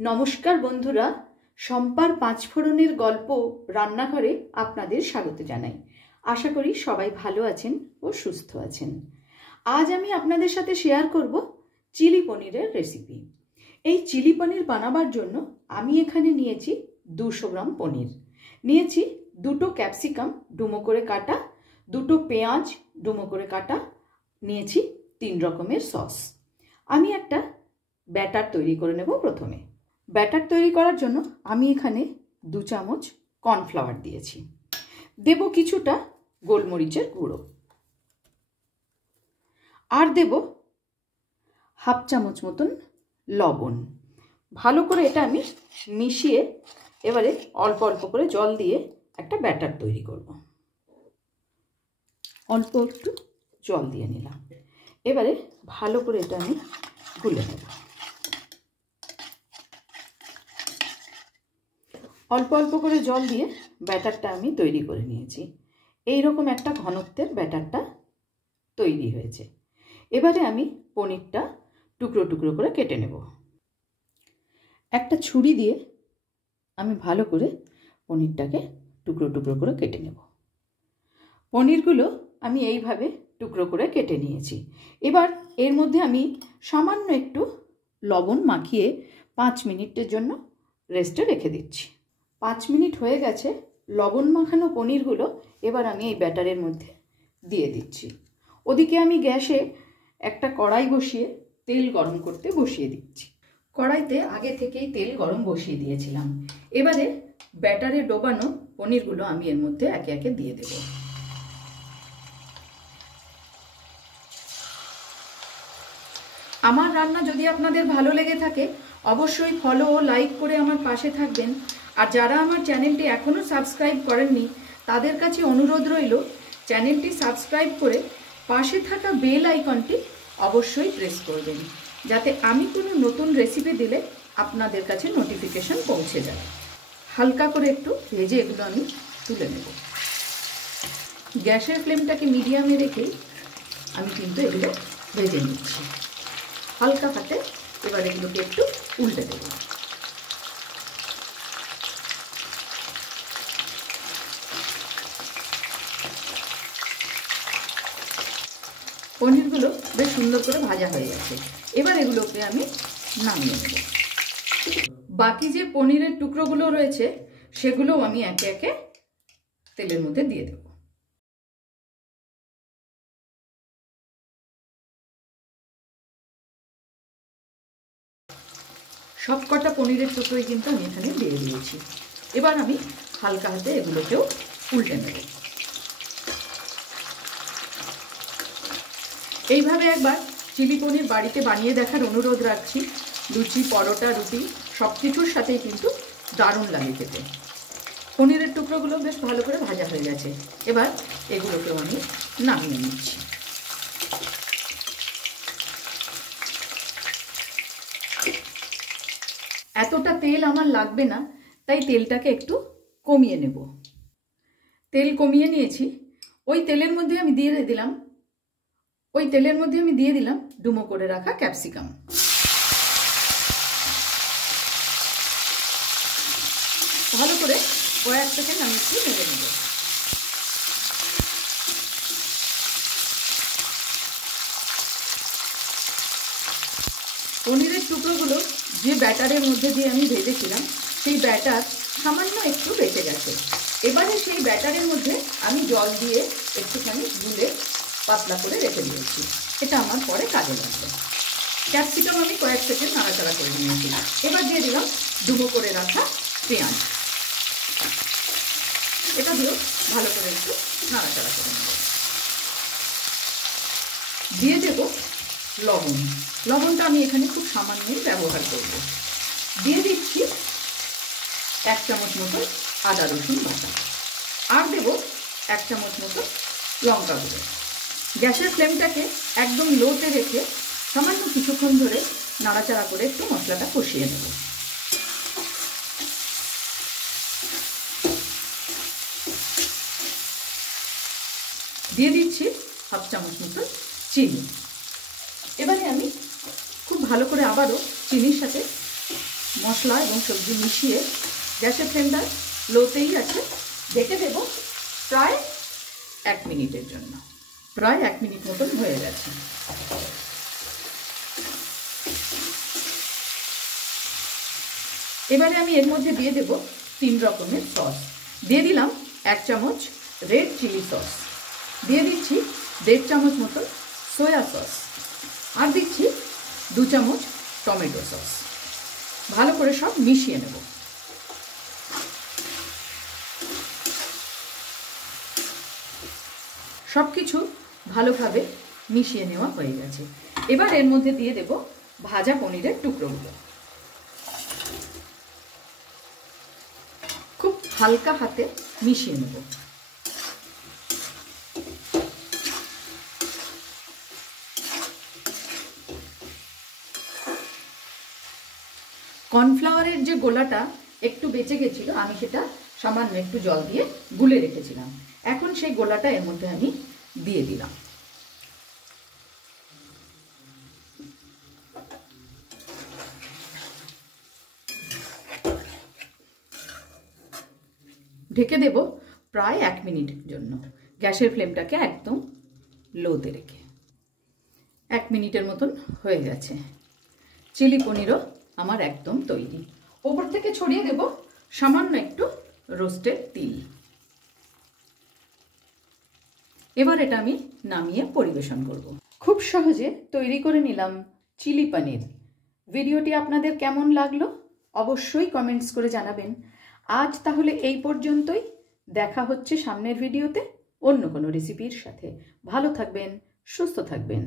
নমস্কার বন্ধুরা, শম্পার পাঁচফোড়নের গল্প রান্নাঘরে আপনাদের স্বাগত জানাই। আশা করি সবাই ভালো আছেন ও সুস্থ আছেন। আজ আমি আপনাদের সাথে শেয়ার করব চিলি পনিরের রেসিপি। এই চিলি পনির বানাবার জন্য আমি এখানে নিয়েছি 200 গ্রাম পনির, নিয়েছি 2টো ক্যাপসিকাম ডুমো করে কাটা, 2টো পেঁয়াজ ডুমো করে কাটা, নিয়েছি 3 রকমের সস। আমি একটা ব্যাটার তৈরি করে নেব। প্রথমে ব্যাটার তৈরি করার জন্য আমি এখানে 2 চামচ কর্নফ্লাওয়ার দিয়েছি, দেব কিছুটা গোলমরিচের গুঁড়ো, আর দেব হাফ চামচ মতন লবণ। ভালো করে এটা আমি মিশিয়ে এবারে অল্প অল্প করে জল দিয়ে একটা ব্যাটার তৈরি করব। অল্প একটু জল দিয়ে নিলাম, এবারে ভালো করে এটা আমি গুলে নেব। অল্প অল্প করে জল দিয়ে ব্যাটারটা আমি তৈরি করে নিয়েছি। এই রকম একটা ঘনত্বের ব্যাটারটা তৈরি হয়েছে। এবারে আমি পনিরটা টুকরো টুকরো করে কেটে নেব। একটা ছুরি দিয়ে আমি ভালো করে পনিরটাকে টুকরো টুকরো করে কেটে নেব। পনিরগুলো আমি এইভাবে টুকরো করে কেটে নিয়েছি। এবার এর মধ্যে আমি সামান্য একটু লবণ মাখিয়ে 5 মিনিটের জন্য রেস্টে রেখে দিচ্ছি। 5 মিনিট হয়ে গেছে। লবণ মাখানো পনিরগুলো এবার আমি এই ব্যাটারের মধ্যে দিয়ে দিচ্ছি। ওদিকে আমি গ্যাসে একটা কড়াই বসিয়ে তেল গরম করতে বসিয়ে দিচ্ছি। কড়াইতে আগে থেকেই তেল গরম বসিয়ে দিয়েছিলাম। এবারে ব্যাটারে ডোবানো পনিরগুলো আমি এর মধ্যে একে একে দিয়ে দেব। আমার রান্না যদি আপনাদের ভালো লেগে থাকে অবশ্যই ফলো ও লাইক করে আমার পাশে থাকবেন। আর যারা আমার চ্যানেলটি এখনও সাবস্ক্রাইব করেননি তাদের কাছে অনুরোধ রইল চ্যানেলটি সাবস্ক্রাইব করে পাশে থাকা বেল আইকনটি অবশ্যই প্রেস করবেন, যাতে আমি কোনো নতুন রেসিপি দিলে আপনাদের কাছে নোটিফিকেশন পৌঁছে যায়। হালকা করে একটু ভেজে এগুলো আমি তুলে নেব। গ্যাসের ফ্লেমটাকে মিডিয়ামে রেখেই আমি কিন্তু এগুলো ভেজে নিচ্ছি হালকা হাতে। এবার এগুলোকে একটু উল্টে দেব। পনিরগুলো বেশ সুন্দর করে ভাজা হয়ে গেছে। এবার এগুলোকে আমি নামিয়ে নেব। বাকি যে পনিরের টুকরোগুলো রয়েছে সেগুলোও আমি একে একে তেলের মধ্যে দিয়ে দেব। সব কটা পনিরের টুকরোই কিন্তু আমি এখানে দিয়ে দিয়েছি। এবার আমি হালকা হাতে এগুলোকেও উল্টে নেব। এইভাবে একবার চিলি পনির বাড়িতে বানিয়ে দেখার অনুরোধ রাখছি। লুচি, পরোটা, রুটি সব কিছুর সাথেই কিন্তু দারুণ লাগে খেতে। পনিরের টুকরোগুলো বেশ ভালো করে ভাজা হয়ে গেছে। এবার এগুলোকেও আমি নামিয়ে নিচ্ছি। এতটা তেল আমার লাগবে না, তাই তেলটাকে একটু কমিয়ে নেব। তেল কমিয়ে নিয়েছি। ওই তেলের মধ্যে আমি দিয়ে দিলাম ডুমো করে রাখা ক্যাপসিকাম। ভালো করে কয়েক সেকেন্ড আমি একটু নেড়ে নেব। পনিরের টুকরোগুলো যে ব্যাটারের মধ্যে দিয়ে আমি ভেজেছিলাম সেই ব্যাটার সামান্য একটু বেঁচে গেছে। এবারে সেই ব্যাটারের মধ্যে আমি জল দিয়ে একটুখানি গুলে পাতলা করে রেখে দিয়েছি। এটা আমার পরে কাজে লাগবে। ক্যাপসিকাম আমি কয়েক সেকেন্ড নাড়াচাড়া করে নিয়েছিলাম। এবার দিয়ে দিলাম ডুবো করে রাখা পেঁয়াজ। এটা দিয়েও ভালো করে একটু নাড়াচাড়া করে নেব। দিয়ে দেব লবণ। লবণটা আমি এখানে খুব সামান্যই ব্যবহার করব। দিয়ে দিচ্ছি 1 চামচ মতো আদা রসুন বাটা, আর দেব 1 চামচ মতো লঙ্কা গুঁড়ো। গ্যাসের ফ্লেমটাকে একদম লোতে রেখে সামান্য কিছুক্ষণ ধরে নাড়াচাড়া করে একটু মশলাটা কষিয়ে নেব। দিয়ে দিচ্ছি হাফ চামচ মতো চিনি। এবারে আমি খুব ভালো করে আবারও চিনির সাথে মশলা এবং সবজি মিশিয়ে গ্যাসের ফ্লেমটা লোতেই আছে, ঢেকে দেব প্রায় 1 মিনিটের জন্য। প্রায় 1 মিনিট মতন হয়ে গেছে। এবারে আমি এর মধ্যে দিয়ে দেব 3 রকমের সস। দিয়ে দিলাম 1 চামচ রেড চিলি সস, দিয়ে দিচ্ছি 1.5 চামচ মতন সয়া সস, আর দিচ্ছি 2 চামচ টমেটো সস। ভালো করে সব মিশিয়ে নেব। সব কিছু ভালোভাবে মিশিয়ে নেওয়া হয়ে গেছে। এবার এর মধ্যে দিয়ে দেব ভাজা পনিরের টুকরোগুলো। খুব হালকা হাতে মিশিয়ে নেব। কর্নফ্লাওয়ারের যে গোলাটা একটু বেঁচে গেছিল, আমি সেটা সামান্য একটু জল দিয়ে গুলে রেখেছিলাম। এখন সেই গোলাটা এর মধ্যে আমি দিয়ে দিলাম। ঢেকে দেব প্রায় 1 মিনিটের জন্য, গ্যাসের ফ্লেমটাকে একদম লোতে রেখে। 1 মিনিটের মতন হয়ে গেছে। চিলি পনিরও আমার একদম তৈরি। ওপর থেকে ছড়িয়ে দেব সামান্য একটু রোস্টেড তিল। এবার এটা আমি নামিয়ে পরিবেশন করব। খুব সহজে তৈরি করে নিলাম চিলি পনির। ভিডিওটি আপনাদের কেমন লাগলো অবশ্যই কমেন্টস করে জানাবেন। আজ তাহলে এই পর্যন্তই। দেখা হচ্ছে সামনের ভিডিওতে অন্য কোনো রেসিপির সাথে। ভালো থাকবেন, সুস্থ থাকবেন।